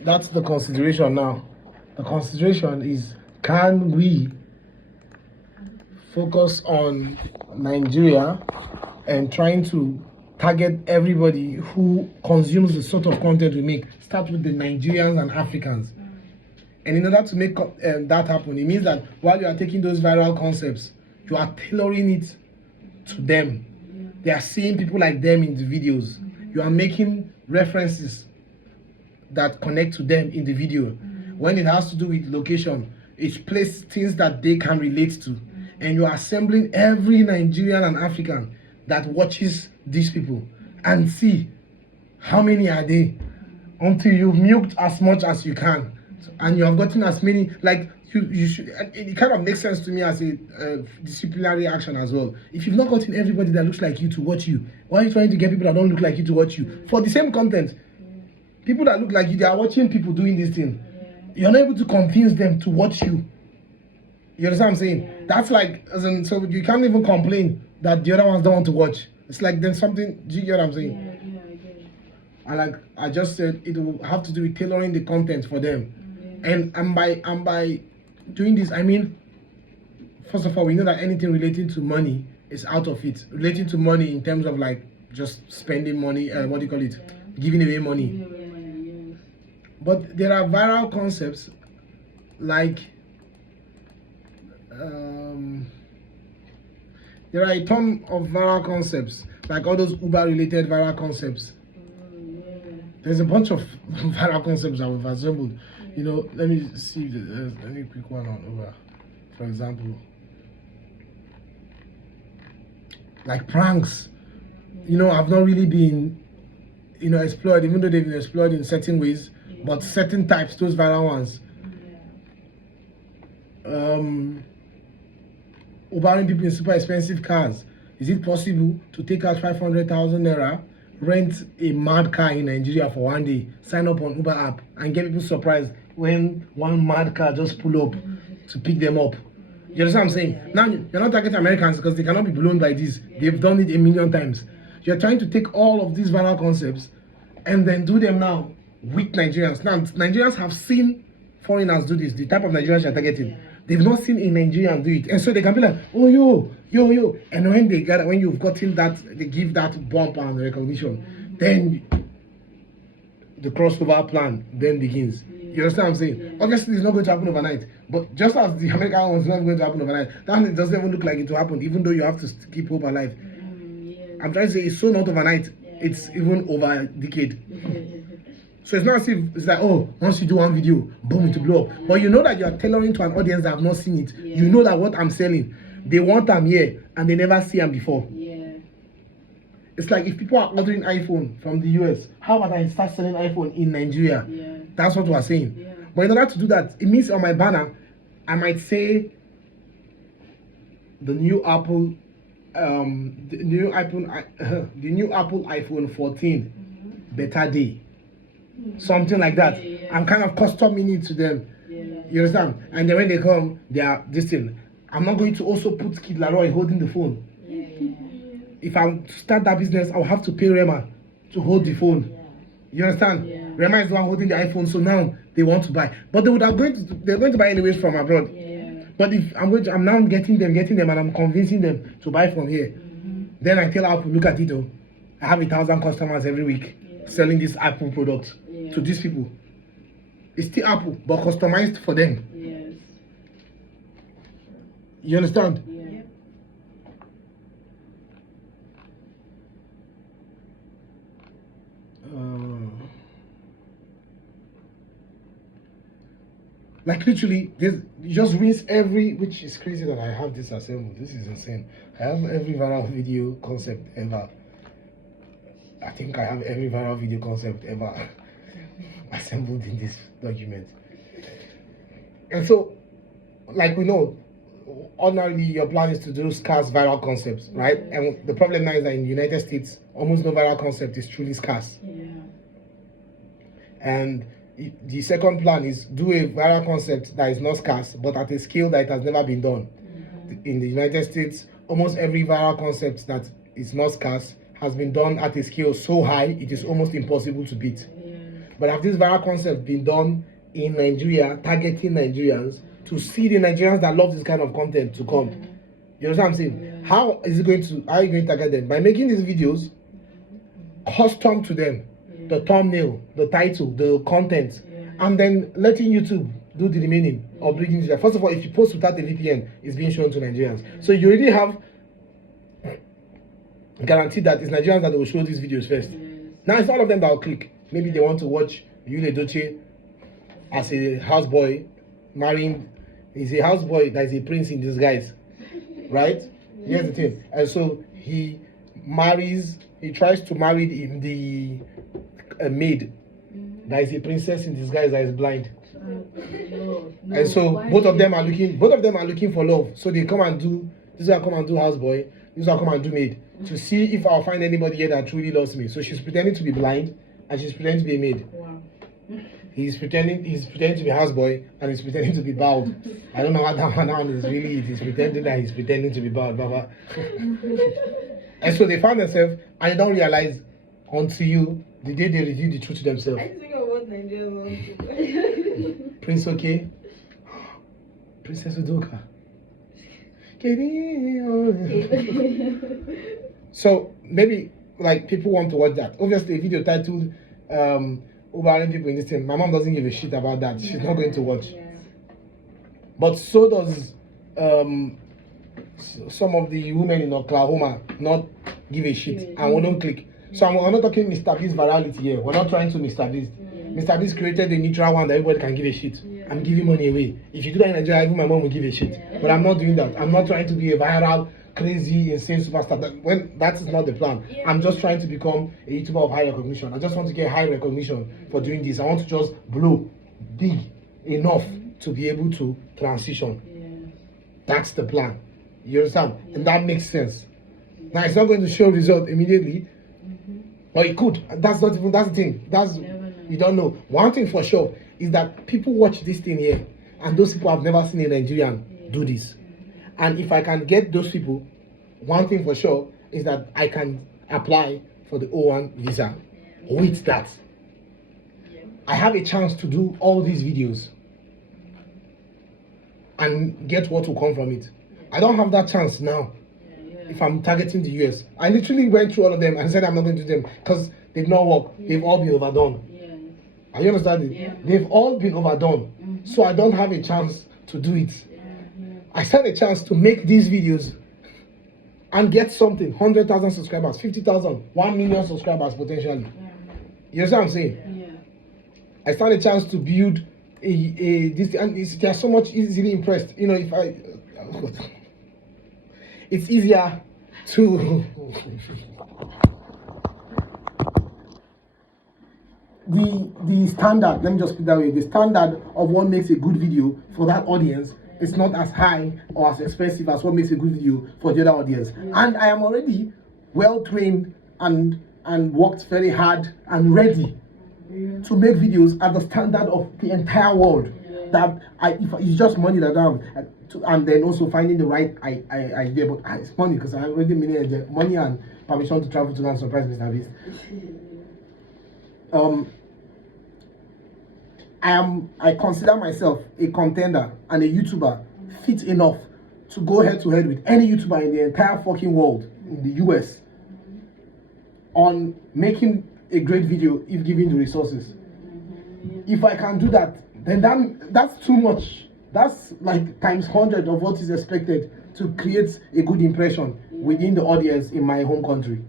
that's the consideration now. The consideration is, can we focus on Nigeria and trying to target everybody who consumes the sort of content we make? Start with the Nigerians and Africans. And in order to make that happen, it means that while you are taking those viral concepts, you are tailoring it to them. They are seeing people like them in the videos. You are making references that connect to them in the video. When it has to do with location, it's place things that they can relate to. And you are assembling every Nigerian and African that watches these people and see how many are they, until you've milked as much as you can and you have gotten as many. Like you should, and it kind of makes sense to me as a disciplinary action as well. If you've not gotten everybody that looks like you to watch you, why are you trying to get people that don't look like you to watch you for the same content? People that look like you, they are watching people doing this thing. You're not able to convince them to watch you. You understand what I'm saying? That's like, as in, so you can't even complain that the other ones don't want to watch. It's like then something. Do you get what I'm saying? And like I just said, it will have to do with tailoring the content for them. And by doing this, I mean, first of all, we know that anything relating to money is out of it. Relating to money in terms of like just spending money, what do you call it? Giving away money. But there are viral concepts like there are a ton of viral concepts, like all those Uber related viral concepts. There's a bunch of viral concepts that we've assembled. You know, let me see if there's any quick one on Uber, for example. Like pranks. You know, I've not really been, you know, explored, even though they've been explored in certain ways, but certain types, those viral ones. Ubering people in super expensive cars. Is it possible to take out 500,000 naira, rent a mad car in Nigeria for one day, sign up on Uber app, and get people surprised when one mad car just pull up to pick them up? You understand what I'm saying? Now, you're not targeting Americans because they cannot be blown by this. They've done it a million times. You're trying to take all of these viral concepts and then do them now with Nigerians. Now, Nigerians have seen foreigners do this, the type of Nigerians you're targeting. They've not seen a Nigerian do it. And so they can be like, oh, yo. And when you've gotten that, they give that bump and recognition, then the crossover plan then begins. You understand what I'm saying? Obviously, it's not going to happen overnight. But just as the American one is not going to happen overnight, that it doesn't even look like it will happen, even though you have to keep hope alive. I'm trying to say it's so not overnight, it's even over a decade. So it's not as if it's like, oh, once you do one video, boom, it will blow up. But you know that you are tailoring to an audience that have not seen it. You know that what I'm selling, they want them here and they never see them before. It's like if people are ordering iPhone from the US, how about I start selling iPhone in Nigeria? That's what we're saying. But in order to do that, it means on my banner, I might say the new Apple, the new Apple iPhone 14 beta day. Something like that. I'm kind of customing it to them. You understand? And then when they come, they are this thing. I'm not going to also put Kid Laroi holding the phone. If I start that business, I'll have to pay Rema to hold the phone. You understand? Rema is the one holding the iPhone, so now they want to buy. But they're going to buy anyways from abroad. But if I'm now getting them, and I'm convincing them to buy from here. Then I tell Apple, look at it though. I have 1,000 customers every week selling this Apple product to these people. It's still Apple, but customized for them. You understand? Like literally, you just rinse every, which is crazy that I have this assembled. This is insane. I have every viral video concept ever. I think I have every viral video concept ever assembled in this document. And so, like we know, ordinarily your plan is to do scarce viral concepts, right? And the problem now is that in the United States, almost no viral concept is truly scarce. And the second plan is do a viral concept that is not scarce, but at a scale that has never been done. In the United States, almost every viral concept that is not scarce has been done at a scale so high it is almost impossible to beat. But have this viral concept been done in Nigeria, targeting Nigerians to see the Nigerians that love this kind of content to come? You know what I'm saying? Yeah. How are you going to target them? By making these videos custom to them, the thumbnail, the title, the content, and then letting YouTube do the remaining or bringing it. First of all, if you post without a VPN, it's being shown to Nigerians. So you already have guaranteed that it's Nigerians that will show these videos first. Now it's all of them that will click. Maybe they want to watch Yul Edochie as a houseboy marrying. He's a houseboy that is a prince in disguise, right? Here's the thing. And so he tries to marry a maid that is a princess in disguise that is blind. And so both of them are looking for love. So they come and do this one, come and do houseboy, this one come and do maid, to see if I'll find anybody here that truly loves me. So she's pretending to be blind and she's pretending to be a maid. Wow. He's pretending to be houseboy and he's pretending to be bald. I don't know what that one is really. It is pretending that he's pretending to be bald. Baba. And so they found themselves and they don't realize until the day they reveal the truth to themselves. I think of what Nigerians want to do. Prince OK, Princess Udoka. So maybe like people want to watch that. Obviously, a video titled Ubering people in this thing, my mom doesn't give a shit about that. She's not going to watch. Yeah. But so does some of the women in Oklahoma not give a shit and we don't click. So I'm not talking Mr. Beast virality here. We're not trying to Mr. Beast. Mr. Beast created a neutral one that everybody can give a shit. I'm giving money away. If you do that in Nigeria, even my mom will give a shit. But I'm not doing that. I'm not trying to be a viral, crazy, insane superstar. That is not the plan. I'm just trying to become a YouTuber of high recognition. I just want to get high recognition for doing this. I want to just blow big enough to be able to transition. That's the plan. You understand? And that makes sense. Now it's not going to show result immediately. Or it could. That's the thing. You don't know. One thing for sure is that people watch this thing here and those people have never seen a Nigerian do this. And if I can get those people, one thing for sure is that I can apply for the O1 visa. With that, I have a chance to do all these videos and get what will come from it. I don't have that chance now. If I'm targeting the US, I literally went through all of them and said I'm not going to do them because they've not worked. They've all been overdone. Are you understanding? They've all been overdone. So I don't have a chance to do it. I stand a chance to make these videos and get something. 100,000 subscribers, 50,000, 1 million subscribers potentially. You know what I'm saying? I stand a chance to build this, and they're so much easily impressed. You know, if I it's easier to the standard, let me just put it that way, the standard of what makes a good video for that audience is not as high or as expensive as what makes a good video for the other audience. And I am already well trained and worked very hard and ready to make videos at the standard of the entire world. That if it's just money that I have, and then also finding the right idea. But it's money because I already made money and permission to travel to go and surprise Mr. Beast. I consider myself a contender and a YouTuber fit enough to go head to head with any YouTuber in the entire fucking world in the US on making a great video if given the resources. If I can do that, then that's too much. That's like times 100 of what is expected to create a good impression within the audience in my home country.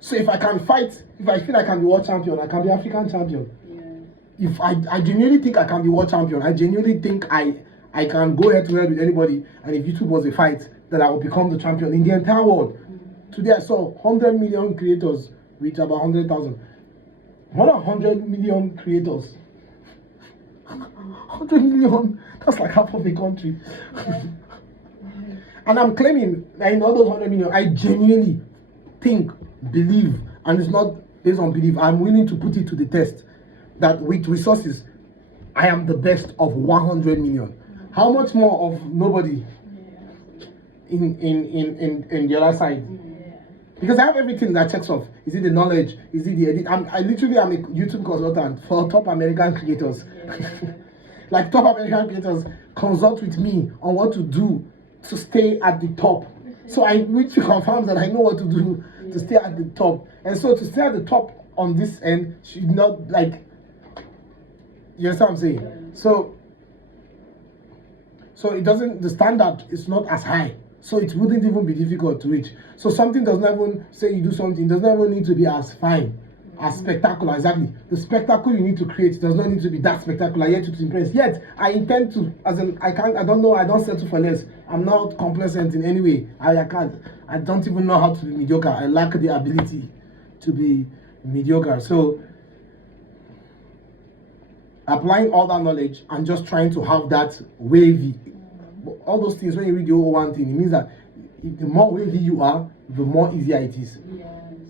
So if I can fight, if I feel I can be world champion, I can be African champion. If I genuinely think I can be world champion, I genuinely think I can go head to head with anybody, and if YouTube was a fight, that I will become the champion in the entire world. Today I saw 100 million creators with about 100,000. More than 100 million creators. 100 million, that's like half of the country. And I'm claiming that in all those 100 million, I genuinely think, believe, and it's not based on belief, I'm willing to put it to the test, that with resources, I am the best of 100 million. How much more of nobody in the other side? Because I have everything that checks off. Is it the knowledge? Is it the edit? I literally am a YouTube consultant for top American creators. Yeah. Like top American creators consult with me on what to do to stay at the top. So which confirms that I know what to do to stay at the top. And so to stay at the top on this end should not like, you understand what I'm saying? Yeah. So it doesn't, the standard is not as high. So it wouldn't even be difficult to reach. So something does not even say you do something, does not even need to be as fine, as spectacular. Exactly. The spectacle you need to create does not need to be that spectacular yet to impress. Yet I intend to, as in I don't know, I don't settle for less. I'm not complacent in any way. I don't even know how to be mediocre. I lack the ability to be mediocre. So applying all that knowledge and just trying to have that wavy, all those things, when you read the one thing, it means that the more wavy you are, the more easier it is. Yes.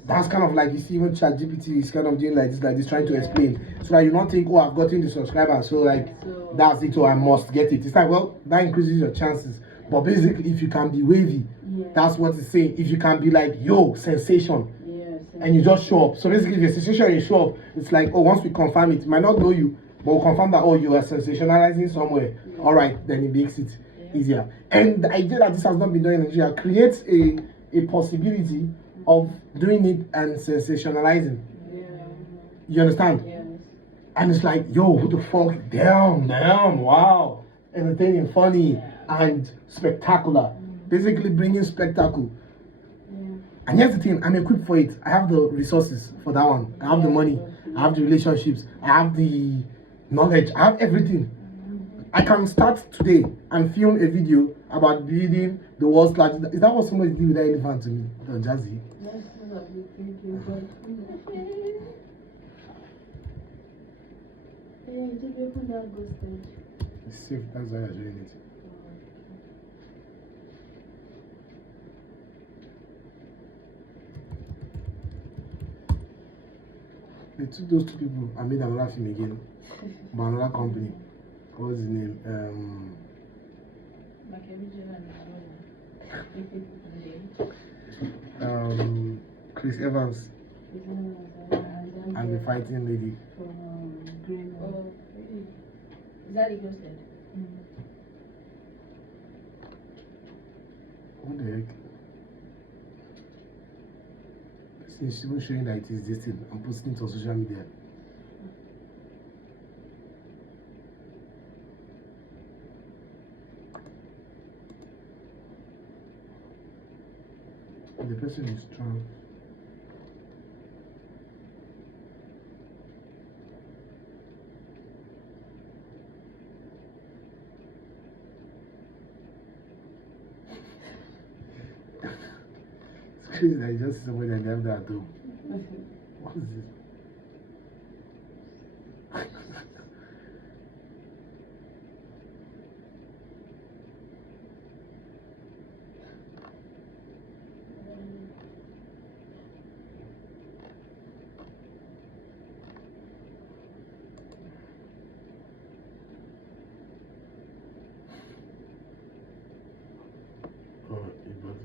That's kind of like, you see, even ChatGPT is kind of doing like this, trying to explain, so that you don't think, oh, I've gotten the subscribers, so like that's it, or I must get it. It's like, well, that increases your chances. But basically, if you can be wavy, that's what it's saying. If you can be like, yo, sensation, and you just show up. So basically, if you're sensation, you show up, it's like, oh, once we confirm it, might not know you, but we'll confirm that, oh, you are sensationalizing somewhere. All right, then it makes it easier. And the idea that this has not been done in Nigeria creates a possibility of doing it and sensationalizing. Yeah. You understand? Yes. And it's like, yo, who the fuck? Damn, wow. Entertaining, funny, and spectacular. Basically bringing spectacle. Yeah. And here's the thing, I'm equipped for it. I have the resources for that one. I have the money. I have the relationships. I have the knowledge. I have everything. I can start today and film a video about building the world's largest. Is that what somebody did with that elephant to me? No, Jazzy. That's what I've been thinking, but yeah, did you open that ghost stage? It's safe, that's why you're doing it. They took those two people and made another film again. By another company. What was his name? Chris Evans and the fighting lady. Oh, really? Is that the ghost stage? What the heck? She's even showing that it is this thing. I'm posting it on social media. The person is strong. It's crazy that I just see somebody and they have that too. What is this? Oh, he got it.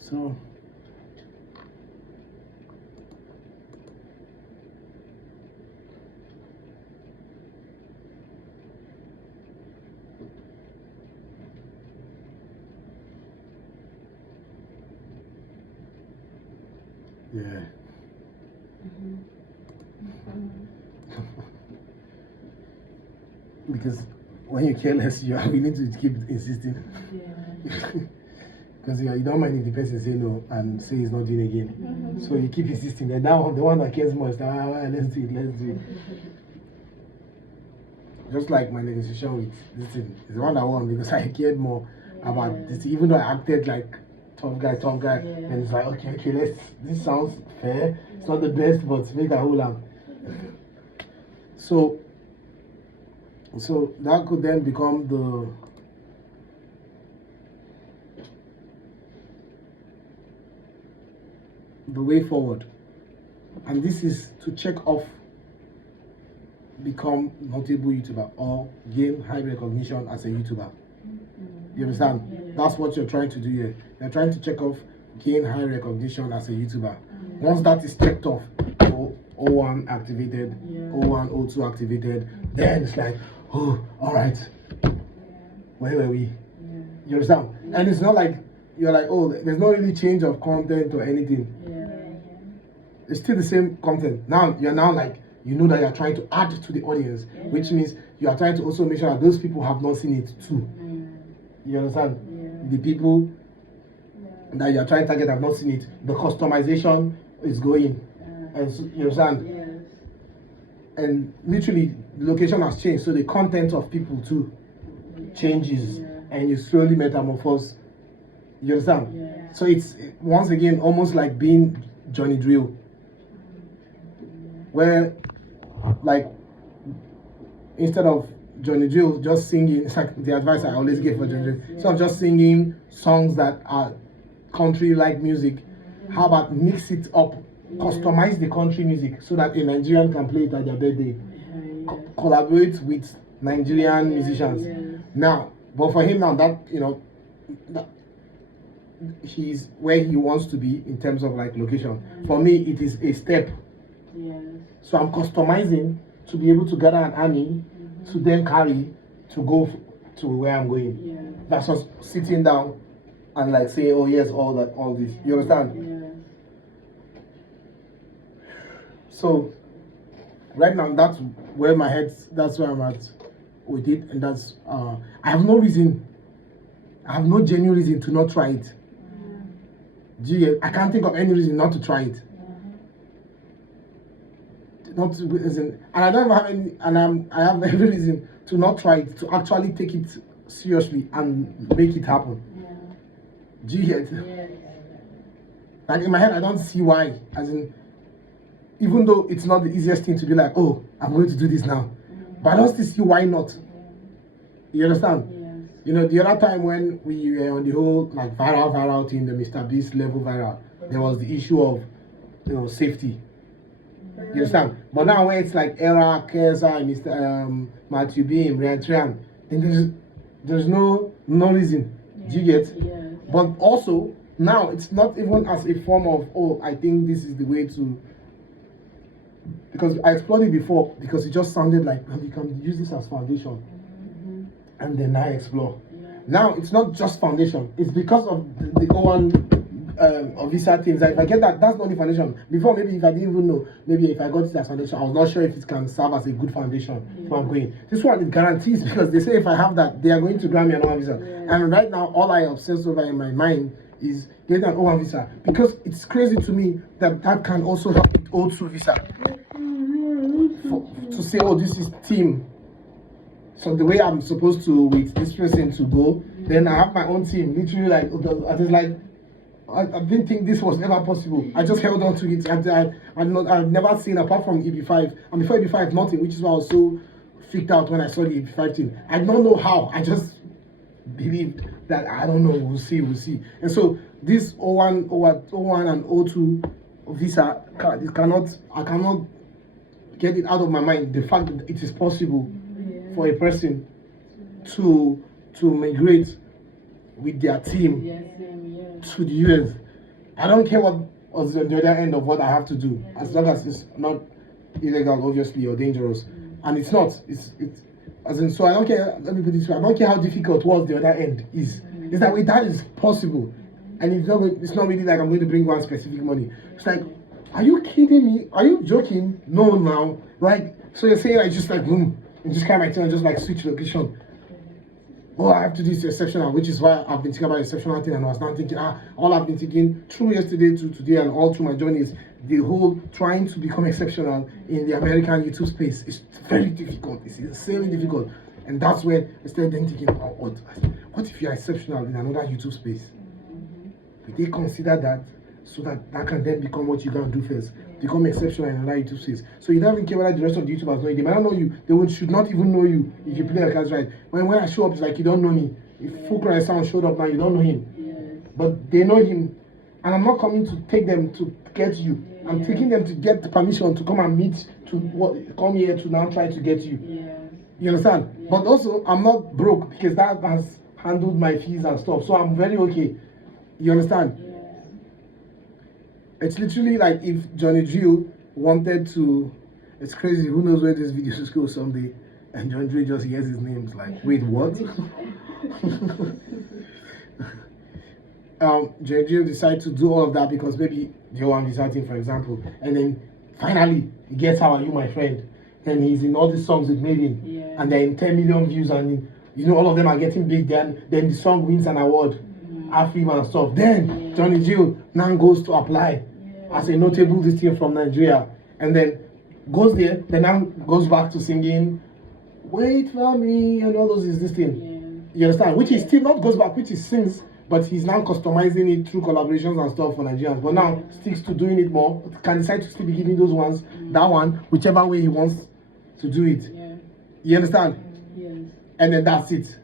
So, yeah. Because when you're careless, you are willing to keep insisting. Yeah. Because you don't mind if the person say no and say he's not doing it again. So you keep insisting. And now the one that cares more is that, let's do it. Just like my negotiation with this thing is the one I won because I cared more about this, even though I acted like tough guy. And it's like, okay, this sounds fair. It's not the best, but make a whole lot. So that could then become the way forward. And this is to check off become notable YouTuber or gain high recognition as a YouTuber. You understand? That's what you're trying to do here. You're trying to check off gain high recognition as a YouTuber. Once that is checked off, O1 activated, O1, O2 activated, then it's like, oh, all right, where were we? You understand? And it's not like you're like, oh, there's no really change of content or anything. It's still the same content. Now you're now like, you know that you're trying to add to the audience, which means you are trying to also make sure that those people have not seen it too. You understand? The people that you are trying to target have not seen it. The customization is going. And so, you understand? And literally, the location has changed, so the content of people too changes, and you slowly metamorphose. You understand? So it's once again almost like being Johnny Drill, where like instead of Johnny Drill just singing, it's like the advice I always give for Johnny Drill. Instead of just singing songs that are country-like music, how about mix it up, customize the country music so that a Nigerian can play it at their birthday. Collaborate with Nigerian musicians. Now, but for him now, that that he's where he wants to be in terms of like location. For me, it is a step. So I'm customizing to be able to gather an army to then carry to go to where I'm going. That's just sitting down and like say, oh yes, all this. You understand? So right now, that's where I'm at with it, and that's I have no reason, I have no genuine reason to not try it. I can't think of any reason not to try it. Not to, and I don't have any, and I have every reason to not try it, to actually take it seriously and make it happen. Do you get it? Like in my head, I don't see why. As in, even though it's not the easiest thing to be like, oh, I'm going to do this now, but I don't still see why not. You understand? You know, the other time when we were on the whole like viral thing, the Mr. Beast level viral, there was the issue of safety. You understand? But now when it's like Era, Kesa, Mr. Matthew Beam, Brian Trian, then there's no reason. Do you get? But also now it's not even as a form of, oh, I think this is the way to, because I explored it before because it just sounded like, well, you can use this as foundation. And then I explore. Now it's not just foundation, it's because of the O1 of visa things. Like if I get that, that's not the foundation. Before, maybe if I didn't even know, maybe if I got it as foundation, I was not sure if it can serve as a good foundation for I'm going. This one it guarantees, because they say if I have that, they are going to grant me an O1 visa. And right now, all I obsess over in my mind is getting an O1 visa, because it's crazy to me that that can also help with O2 visa. To say, oh, this is team. So the way I'm supposed to with this person to go, then I have my own team. Literally, like I was like, I didn't think this was ever possible. I just held on to it. I've never seen, apart from EB5, and before EB5, nothing, which is why I was so freaked out when I saw the EB5 thing. I don't know how. I just believed that, I don't know, we'll see. And so this O1 and O2 visa, I cannot get it out of my mind. The fact that it is possible for a person to migrate with their team to the US. I don't care what was on the other end of what I have to do, as long as it's not illegal, obviously, or dangerous. And it's not. It's as in, so I don't care. Let me put it this way: I don't care how difficult what the other end is. It's that way that is possible, and it's not really like I'm going to bring one specific money. It's like, are you kidding me? Are you joking? No, now, like, so you're saying I just like boom. And just kind of my turn, just like switch location. Oh, I have to do this exceptional, which is why I've been thinking about exceptional thing, and I was now thinking, all I've been thinking through yesterday to today and all through my journey is the whole trying to become exceptional in the American YouTube space is very difficult. It's insanely difficult. And that's when I started then thinking, oh, what if you're exceptional in another YouTube space? Would they consider that, so that can then become what you can do first? Become exceptional in another YouTube space. So you don't even care whether the rest of the YouTubers know you. They might not know you. They should not even know you if you play your cards right. When I show up, it's like you don't know me. If Fulcrum Sound showed up now, you don't know him. But they know him. And I'm not coming to take them to get you. I'm taking them to get permission to come and meet, come here to now try to get you. Yes. You understand? Yes. But also, I'm not broke because that has handled my fees and stuff. So I'm very okay. You understand? Yes. It's literally like if Johnny Drill wanted to. It's crazy. Who knows where this video will go someday? And Johnny Drill just hears his name. It's like, wait, what? Johnny Drill decided to do all of that because maybe the one is hurting, for example, and then finally he gets "How Are You, My Friend?" and he's in all these songs with Maven, Yeah. and they're in 10 million views, and you know all of them are getting big. Then the song wins an award, Afrima and stuff. Then Johnny Drill now goes to apply as a notable this year from Nigeria, and then goes there, then now goes back to singing "Wait for Me" and all those is this thing. You understand? Which is still not goes back, which is sings, but he's now customizing it through collaborations and stuff for Nigerians. But now sticks to doing it more. Can decide to still be giving those ones, that one, whichever way he wants to do it. Yeah. You understand? Yes. And then that's it.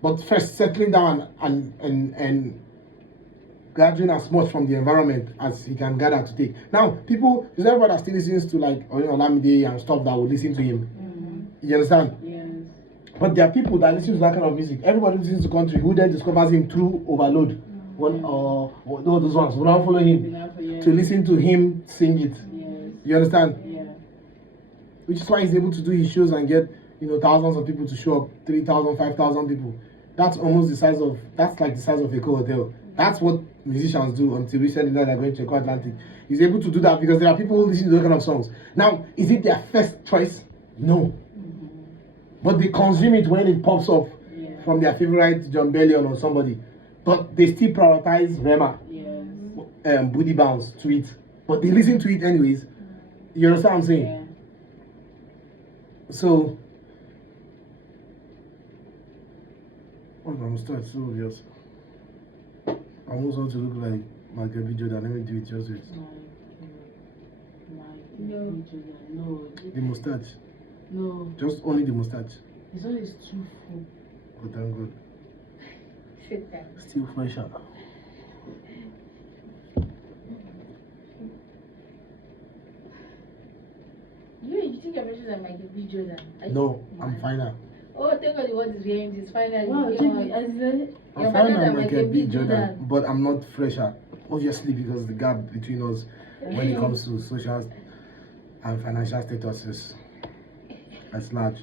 But first, settling down and gathering as much from the environment as he can gather to take. Now, people, is everybody that still listens to like Olamide and stuff that will listen to him. You understand? Yes. But there are people that listen to that kind of music. Everybody listens to country who then discovers him through Overload. Or those ones who don't follow him to listen to him sing it. Yes. You understand? Yeah. Which is why he's able to do his shows and get thousands of people to show up, 3,000, 5,000 people. That's almost that's like the size of a hotel. That's what musicians do until recently that they're going to Eco Atlantic. He's able to do that because there are people who listen to those kind of songs. Now, is it their first choice? No. But they consume it when it pops up from their favorite John Bellion or somebody. But they still prioritize Rema, Booty Bounce to it. But they listen to it anyways. You understand what I'm saying? Yeah. So, I'm start so obvious. I almost want to look like Michael B. Jordan. Let me do it just with No. the mustache. No. Just only the mustache. His one is too full. Oh, thank God. Sit down. Still fresher. You think your pictures are Michael B. Jordan? No, I'm finer. Oh, thank God the word is hearing this finally. Wow, You Jimmy, came out. as in, I'm You're finer better than than Michael B. Jordan, but I'm not fresher. Obviously, because the gap between us when it comes to social and financial statuses is large.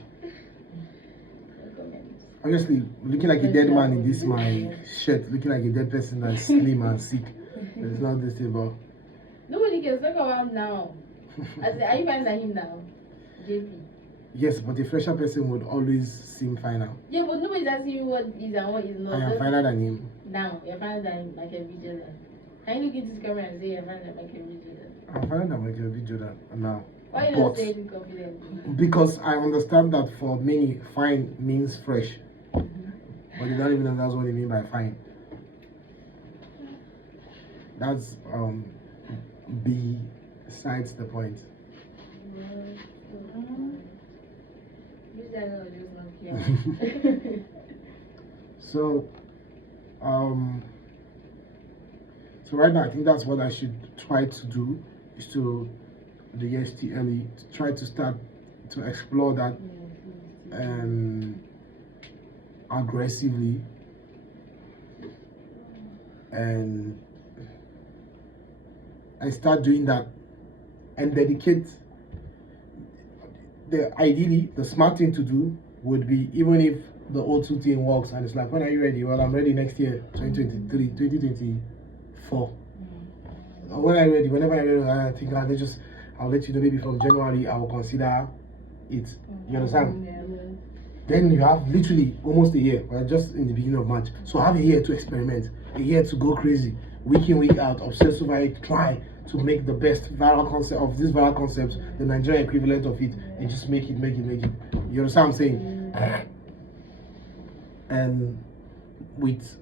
Obviously, looking like a dead man in this my shirt, looking like a dead person that's slim and sick. It's not this thing, but Nobody can talk about now. I said, are you finer than him now? JP. yes, but a fresher person would always seem finer. Yeah, but nobody's asking you what is and what is not. I am Just finer than him. now, you're finer than Michael B. Jordan. Can you look into this camera and say you're finer than Michael B. Jordan? I'm finer than Michael B. Jordan now. Why you But not saying it confidently? because I understand that for many, fine means fresh. But they don't even know that's what they mean by fine. That's besides the point. You said I was just not clear. So right now I think that's what I should try to do, is to the STLE, to try to start to explore that aggressively, and I start doing that and dedicate. Ideally the smart thing to do would be, even if the O2 thing works and it's like, when are you ready? Well, I'm ready next year, 2023, 2024. When I'm ready, whenever I'm ready, I think I'll let you know, maybe from January I will consider it. You understand? Then you have literally almost a year. We're just in the beginning of March. So have a year to experiment, a year to go crazy, week in, week out, obsess over it, try to make the best viral concept of this viral concept, the Nigerian equivalent of it, and just make it. You understand what I'm saying? And with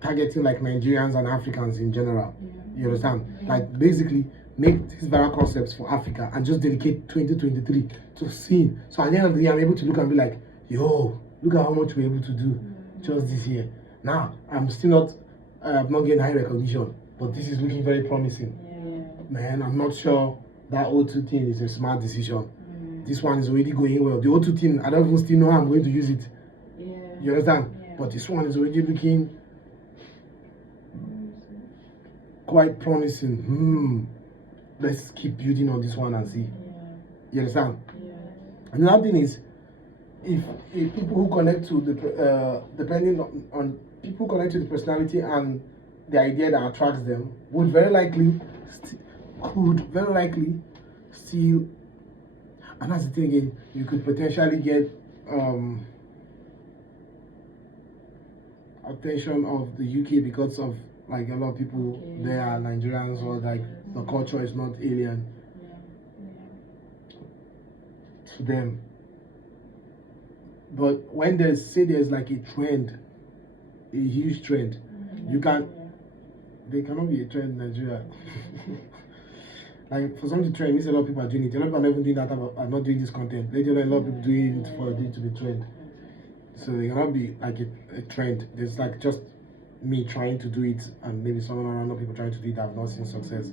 targeting like Nigerians and Africans in general. You understand? Like basically make these viral concepts for Africa and just dedicate 2023 to seeing. So at the end of the year, I'm able to look and be like, yo, look at how much we're able to do just this year. Now, I'm still not I've not gained high recognition, but this is looking very promising. Yeah. Man, I'm not sure that O2 thing is a smart decision. This one is already going well. The O2 thing, I don't even still know how I'm going to use it. Yeah. You understand? Yeah. But this one is already looking quite promising. Let's keep building on this one and see. Yeah. You understand? Yeah. Another thing is, if people who connect to the depending on people connect to the personality and the idea that attracts them would very likely still, and that's the thing again, you could potentially get attention of the UK because of like a lot of people there are Nigerians, or like the culture is not alien to them. But when there's like a trend, a huge trend, there cannot be a trend in Nigeria. Like for something to trend, means a lot of people are doing it. A lot of people are not even doing that, are not doing this content. They do a lot of people doing it for it to be trend. So there cannot be like a trend. There's like just me trying to do it, and maybe some random people trying to do it that have not seen success.